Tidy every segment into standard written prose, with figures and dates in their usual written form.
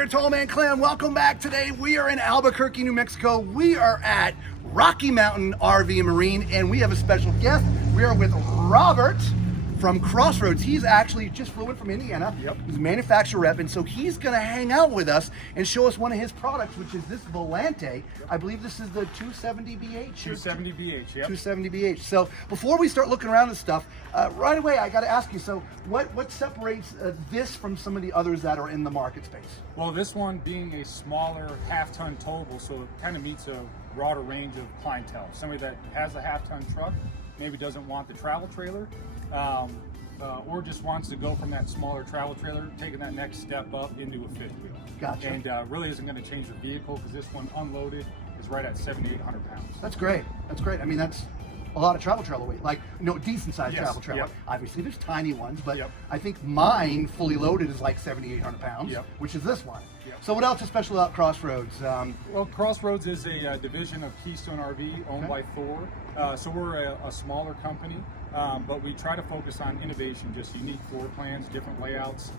there, Tall Man Clan. Welcome back. Today we are in Albuquerque, New Mexico. We are at Rocky Mountain RV and Marine, and we have a special guest. We are with Robert from Crossroads. He's actually just flew in from Indiana. Yep. He's a manufacturer rep, and so he's going to hang out with us and show us one of his products, which is this Volante. Yep. I believe this is the 270BH. 270BH, yep. 270BH. So before we start looking around and stuff, right away I got to ask you, so what separates this from some of the others that are in the market space? Well, this one being a smaller half-ton towable, so it kind of meets a broader range of clientele. Somebody that has a half-ton truck, maybe doesn't want the travel trailer, or just wants to go from that smaller travel trailer, taking that next step up into a fifth wheel. Gotcha. And really isn't going to change the vehicle, because this one unloaded is right at 7,800 pounds. That's great. That's great. I mean, that's a lot of travel trailer weight, like, decent sized Yes, travel trailer. yep. Obviously there's tiny ones, but Yep. I think mine fully loaded is like 7,800 pounds, Yep. which is this one. Yep. So what else is special about Crossroads? Well, Crossroads is a division of Keystone RV owned by Thor. So we're a smaller company, but we try to focus on innovation, just unique floor plans, different layouts,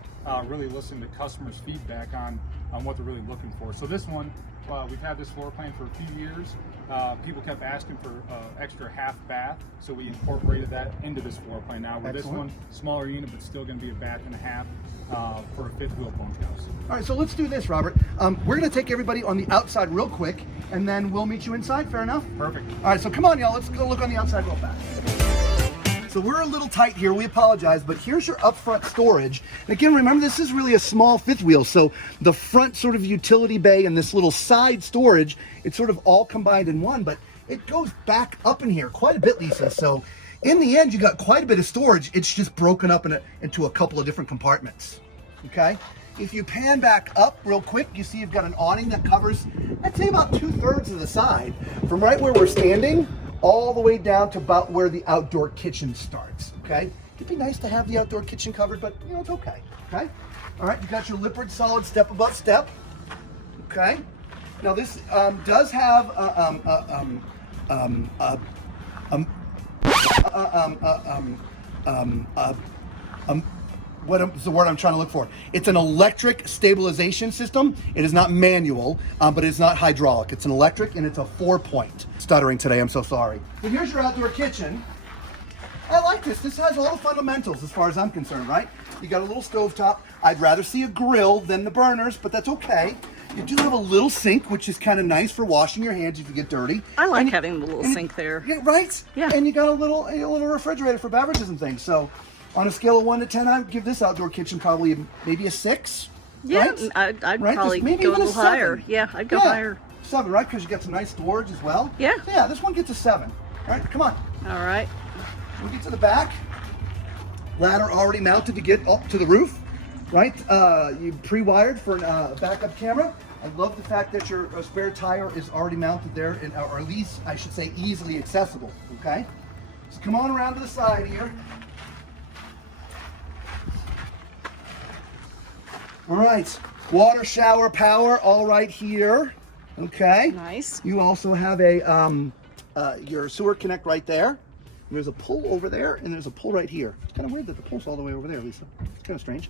really listen to customers' feedback on what they're really looking for. So this one, we've had this floor plan for a few years. People kept asking for extra half bath, so we incorporated that into this floor plan now. Where this one, smaller unit, but still going to be a bath and a half for a fifth wheel bunkhouse. All right, so let's do this, Robert. We're going to take everybody on the outside real quick, and then we'll meet you inside. Fair enough? Perfect. All right, so come on, y'all. Let's go look on the outside real fast. So we're a little tight here, we apologize, but here's your upfront storage. And again, remember, this is really a small fifth wheel, so the front sort of utility bay and this little side storage, it's sort of all combined in one, but it goes back up in here quite a bit, Lisa. So in the end, you got quite a bit of storage. It's just broken up into a couple of different compartments, okay? If you pan back up real quick, you see you've got an awning that covers, I'd say, about 2/3 of the side, from right where we're standing all the way down to about where the outdoor kitchen starts, okay? It'd be nice to have the outdoor kitchen covered, but it's okay, okay? All right, you got your Lippert solid step above step, okay? Now this does have what's the word I'm trying to look for? It's an electric stabilization system. It is not manual, but it's not hydraulic. It's an electric, and it's a 4-point. Stuttering today, I'm so sorry. So here's your outdoor kitchen. I like this. This has all the fundamentals as far as I'm concerned, right? You got a little stovetop. I'd rather see a grill than the burners, but that's okay. You do have a little sink, which is kind of nice for washing your hands if you get dirty. I like having the little sink there. Yeah, right? Yeah. And you got a little refrigerator for beverages and things. So on a scale of 1 to 10, I'd give this outdoor kitchen probably maybe a 6. Yeah, right? I'd Right? probably Maybe go a even little 7. higher. Yeah, I'd go higher. 7, right? Because you got some nice storage as well. Yeah. So yeah, this one gets a 7. All right, come on. All right. We'll get to the back. Ladder already mounted to get up to the roof, right? You pre-wired for a backup camera. I love the fact that your spare tire is already mounted there, or at least I should say easily accessible, okay? So come on around to the side here. All right, water, shower, power, all right here, okay? Nice. You also have a your sewer connect right there. And there's a pull over there, and there's a pull right here. It's kind of weird that the pull's all the way over there, Lisa. It's kind of strange.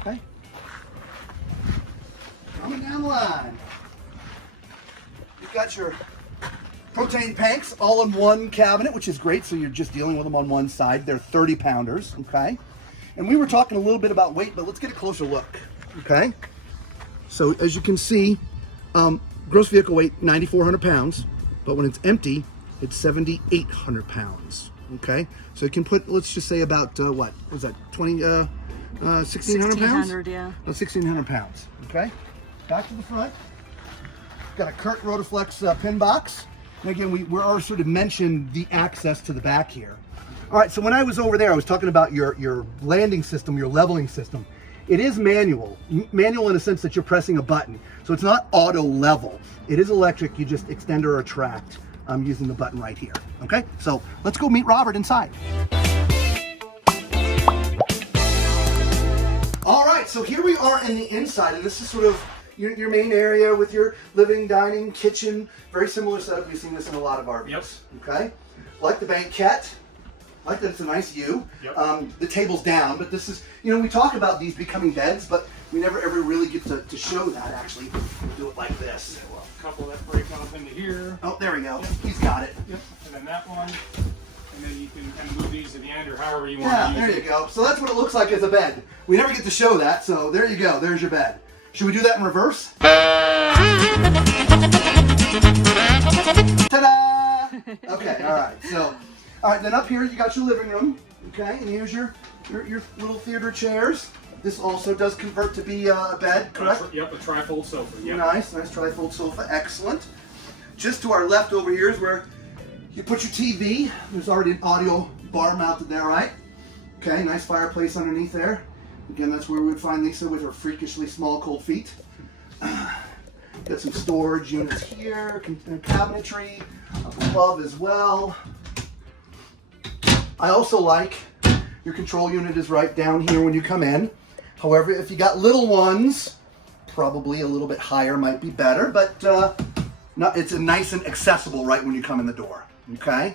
Okay. Coming down the line. You've got your propane tanks all in one cabinet, which is great. So you're just dealing with them on one side. They're 30 pounders, okay? And we were talking a little bit about weight, but let's get a closer look, okay? So as you can see, gross vehicle weight, 9,400 pounds, but when it's empty, it's 7,800 pounds. Okay, so you can put, let's just say about what was that, 1,600 pounds? 1,600, yeah. 1,600 pounds. Okay, back to the front. Got a Kurt Rotaflex pin box. And again, we're already sort of mentioned the access to the back here. All right, so when I was over there, I was talking about your landing system, your leveling system. It is manual in a sense that you're pressing a button. So it's not auto level. It is electric. You just extend or retract. I'm using the button right here. Okay, so let's go meet Robert inside. All right, so here we are in the inside, and this is sort of your main area with your living, dining, kitchen. Very similar setup. We've seen this in a lot of RVs. Yep. Okay, like the banquette. I like that it's a nice U. Yep. The table's down, but this is, we talk about these becoming beds, but We never ever really get to show that, actually. We'll do it like this. Well, a couple that break off into here. Oh, there we go. Yep. He's got it. Yep. And then that one. And then you can kind of move these to the end or however you want Yeah, to use there it. you go. So that's what it looks like as a bed. We never get to show that, so there you go. There's your bed. Should we do that in reverse? Ta-da! Okay, all right. So, all right, then up here you got your living room. Okay, and here's your little theater chairs. This also does convert to be a bed, correct? Yep, a trifold sofa. Yep. Nice trifold sofa. Excellent. Just to our left over here is where you put your TV. There's already an audio bar mounted there, right? Okay, nice fireplace underneath there. Again, that's where we would find Lisa with her freakishly small cold feet. Got some storage units here, cabinetry up above as well. I also like your control unit is right down here when you come in. However, if you got little ones, probably a little bit higher might be better, but it's nice and accessible right when you come in the door, okay?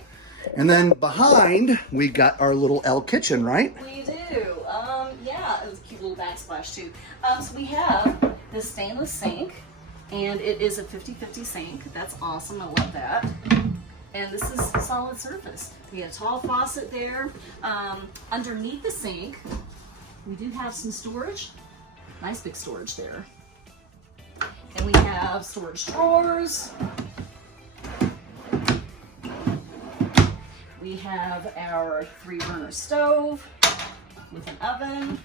And then behind, we got our little L kitchen, right? We do. Yeah, it was a cute little backsplash too. So we have this stainless sink, and it is a 50-50 sink. That's awesome. I love that. And this is solid surface. We have a tall faucet there. Underneath the sink, we do have some storage. Nice big storage there. And we have storage drawers. We have our 3-burner stove with an oven.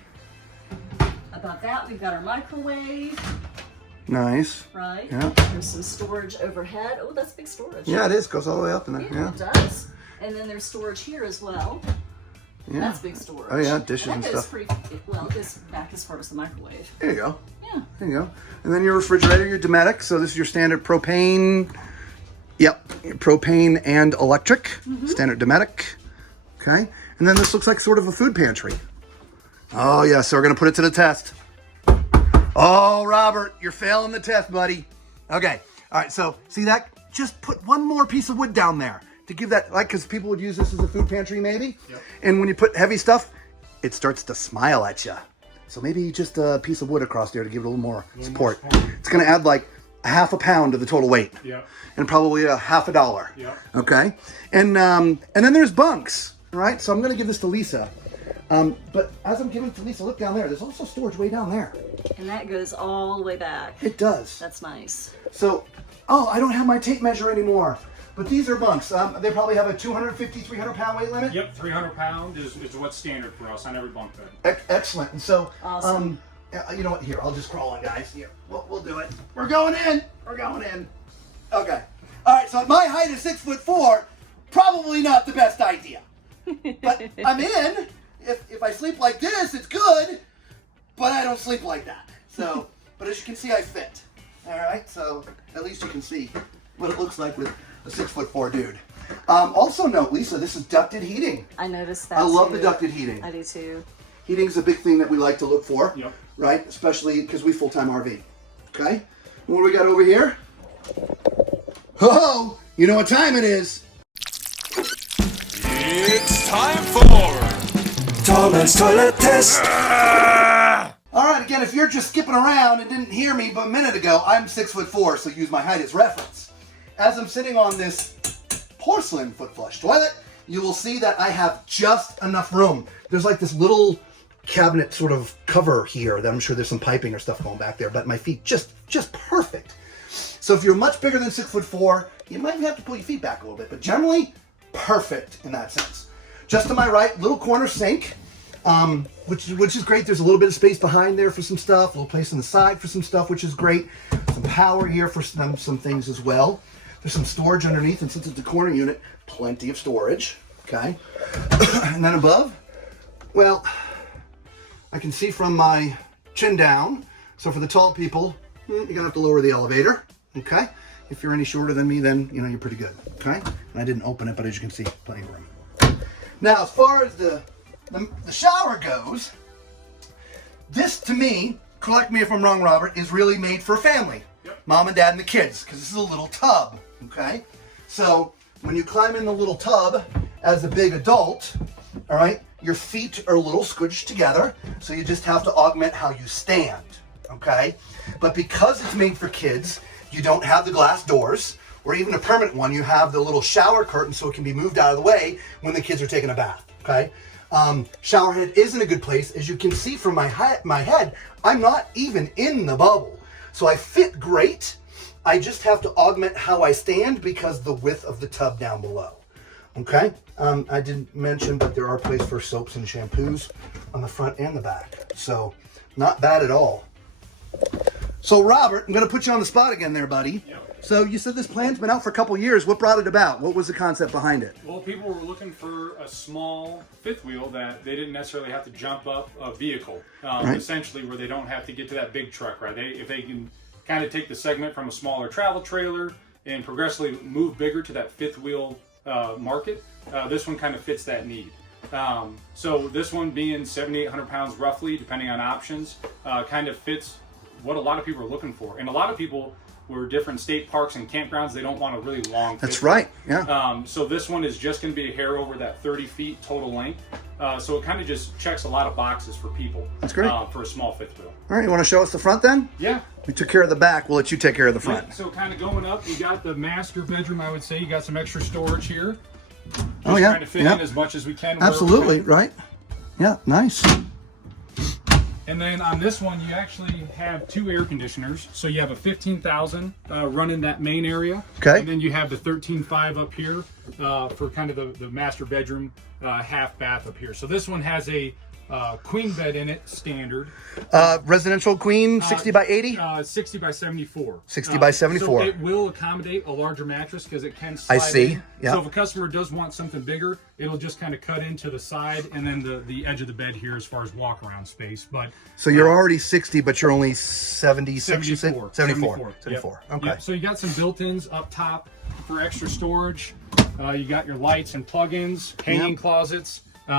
Above that, we've got our microwave. Nice. Right? Yeah. There's some storage overhead. Oh, that's big storage. Yeah, it is. Goes all the way up in there. Yeah, it does. And then there's storage here as well. Yeah. That's big storage. Oh yeah, dishes and that goes stuff. pretty well. It goes back as far as the microwave. There you go. Yeah. There you go. And then your refrigerator, your Dometic. So this is your standard propane. Yep, propane and electric. Standard Dometic. Okay. And then this looks like sort of a food pantry. Oh yeah, so we're gonna put it to the test. Oh, Robert, you're failing the test, buddy. Okay. All right. So see that? Just put one more piece of wood down there to give that, like, because people would use this as a food pantry maybe. Yep. And when you put heavy stuff, it starts to smile at you. So maybe just a piece of wood across there to give it a little more support. It's going to add like a half a pound to the total weight. Yep. And probably a half $1. Yep. Okay. And then there's bunks, right? So I'm going to give this to Lisa. But as I'm giving it to Lisa, look down there. There's also storage way down there. And that goes all the way back. It does. That's nice. So, oh, I don't have my tape measure anymore. But these are bunks. They probably have a 250, 300 pound weight limit. Yep, 300 pound is what's standard for us on every bunk bed. Excellent. And so, Awesome. you know what? Here, I'll just crawl on, guys. Here, we'll do it. We're going in. We're going in. Okay. All right. So at my height is 6'4", probably not the best idea. But I'm in. If I sleep like this, it's good. But I don't sleep like that. So, but as you can see, I fit. All right. So at least you can see what it looks like with a 6'4" dude. Also note, Lisa, this is ducted heating. I noticed that. I love too. the ducted heating. I do too. Heating is a big thing that we like to look for, Yep. right? Especially because we full-time RV. Okay. What do we got over here? Oh, you know what time it is? It's time for Thomas Toilet Test. All right. Again, if you're just skipping around and didn't hear me but a minute ago, I'm 6'4", so use my height as reference. As I'm sitting on this porcelain foot flush toilet, you will see that I have just enough room. There's like this little cabinet sort of cover here that I'm sure there's some piping or stuff going back there, but my feet just perfect. So if you're much bigger than 6'4", you might have to pull your feet back a little bit, but generally perfect in that sense. Just to my right, little corner sink, which is great. There's a little bit of space behind there for some stuff, a little place on the side for some stuff, which is great. Some power here for some things as well. There's some storage underneath, and since it's a corner unit, plenty of storage, okay? And then above, well, I can see from my chin down, so for the tall people, you're gonna have to lower the elevator, okay? If you're any shorter than me, then, you know, you're pretty good, okay? And I didn't open it, but as you can see, plenty of room. Now, as far as the shower goes, this to me, correct me if I'm wrong, Robert, is really made for a family. Yep. Mom and dad and the kids, because this is a little tub, okay? So when you climb in the little tub as a big adult, all right, your feet are a little squished together, so you just have to augment how you stand, okay? But because it's made for kids, you don't have the glass doors, or even a permanent one. You have the little shower curtain so it can be moved out of the way when the kids are taking a bath, okay? Shower head is in a good place. As you can see from my head, I'm not even in the bubble. So I fit great. I just have to augment how I stand because the width of the tub down below. Okay, I didn't mention, but there are places for soaps and shampoos on the front and the back. So not bad at all. So Robert, I'm going to put you on the spot again there, buddy. Yep. So you said this plan's been out for a couple years. What brought it about? What was the concept behind it? Well, people were looking for a small fifth wheel that they didn't necessarily have to jump up a vehicle, Right. essentially where they don't have to get to that big truck, right? If they can kind of take the segment from a smaller travel trailer and progressively move bigger to that fifth wheel market, this one kind of fits that need. So this one being 7,800 pounds roughly, depending on options, kind of fits what a lot of people are looking for. And a lot of people were different state parks and campgrounds, they don't want a really long That's fifth wheel. right, yeah. So this one is just going to be a hair over that 30 feet total length. So it kind of just checks a lot of boxes for people. That's great. For a small fifth wheel. All right, you want to show us the front then? Yeah. We took care of the back. We'll let you take care of the front. Yeah, so kind of going up, you got the master bedroom, I would say. You got some extra storage here. Just Oh, yeah, trying to fit yeah. in as much as we can. wherever we Absolutely, can. right? Yeah, nice. And then on this one, you actually have two air conditioners. So you have a 15,000 running that main area. Okay. And then you have the 13.5 up here for kind of the master bedroom half bath up here. So this one has a queen bed in it, standard. Residential queen, 60 by 80? 60 by 74. 60 by 74. So it will accommodate a larger mattress because it can slide see. in. Yeah. So if a customer does want something bigger, it'll just kind of cut into the side and then the edge of the bed here as far as walk around space. But So you're already 60, but you're only 76, you said? 74. 74. Yep. Okay. Yep. So you got some built-ins up top for extra storage. You got your lights and plug-ins, hanging Yep. closets. So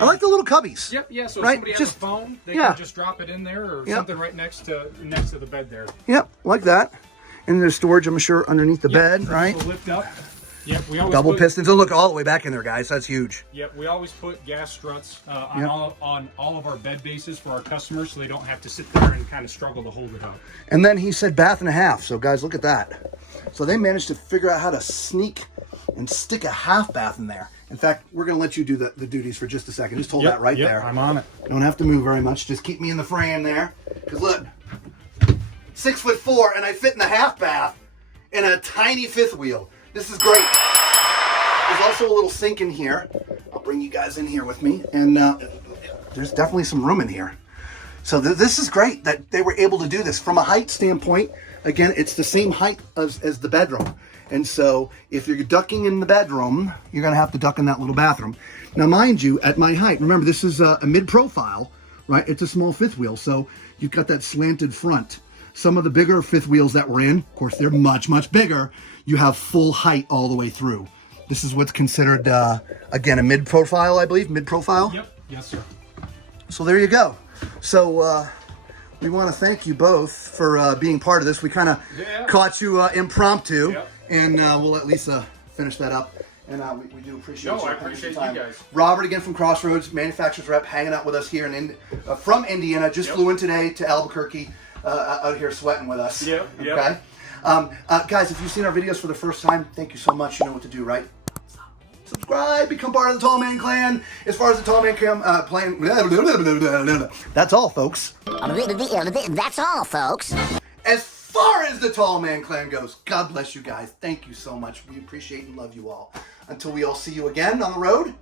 I like the little cubbies. Yep, yeah. So Right, if somebody has just- a phone, they yeah. can just drop it in there or Yep. something right next to the bed there. Yep, like that. And there's storage, I'm sure, underneath the bed, Yep, right? so lift up. Yep, we always Double put, pistons. Oh, look, all the way back in there, guys. That's huge. Yep, we always put gas struts on Yep. on all of our bed bases for our customers, so they don't have to sit there and kind of struggle to hold it up. And then he said bath and a half. So, guys, look at that. So they managed to figure out how to sneak and stick a half bath in there. In fact, we're going to let you do the duties for just a second. Just hold that right there. I'm on it. Don't have to move very much. Just keep me in the frame there. Because look, 6'4", and I fit in the half bath in a tiny fifth wheel. This is great. There's also a little sink in here. I'll bring you guys in here with me. And there's definitely some room in here. So this is great that they were able to do this. From a height standpoint, again, it's the same height as the bedroom. And so if you're ducking in the bedroom, you're going to have to duck in that little bathroom. Now, mind you, at my height, remember, this is a mid-profile, right? It's a small fifth wheel, so you've got that slanted front. Some of the bigger fifth wheels that we're in, of course, they're much, much bigger. You have full height all the way through. This is what's considered, again, a mid-profile, I believe, mid-profile. Yep. Yes, sir. So there you go. So we want to thank you both for being part of this. We kind of caught you impromptu, Yep. and we'll let Lisa finish that up. And we do appreciate No, you. I appreciate you guys. Robert, again from Crossroads, manufacturer's rep, hanging out with us here from Indiana. Just flew in today to Albuquerque, out here sweating with us. Yep, yep. Okay. Guys, if you've seen our videos for the first time, thank you so much. You know what to do, right? Subscribe, become part of the Tall Man Clan. As far as the Tall Man Clan that's all, folks. That's all, folks. As far as the Tall Man Clan goes, God bless you guys. Thank you so much. We appreciate and love you all. Until we all see you again on the road,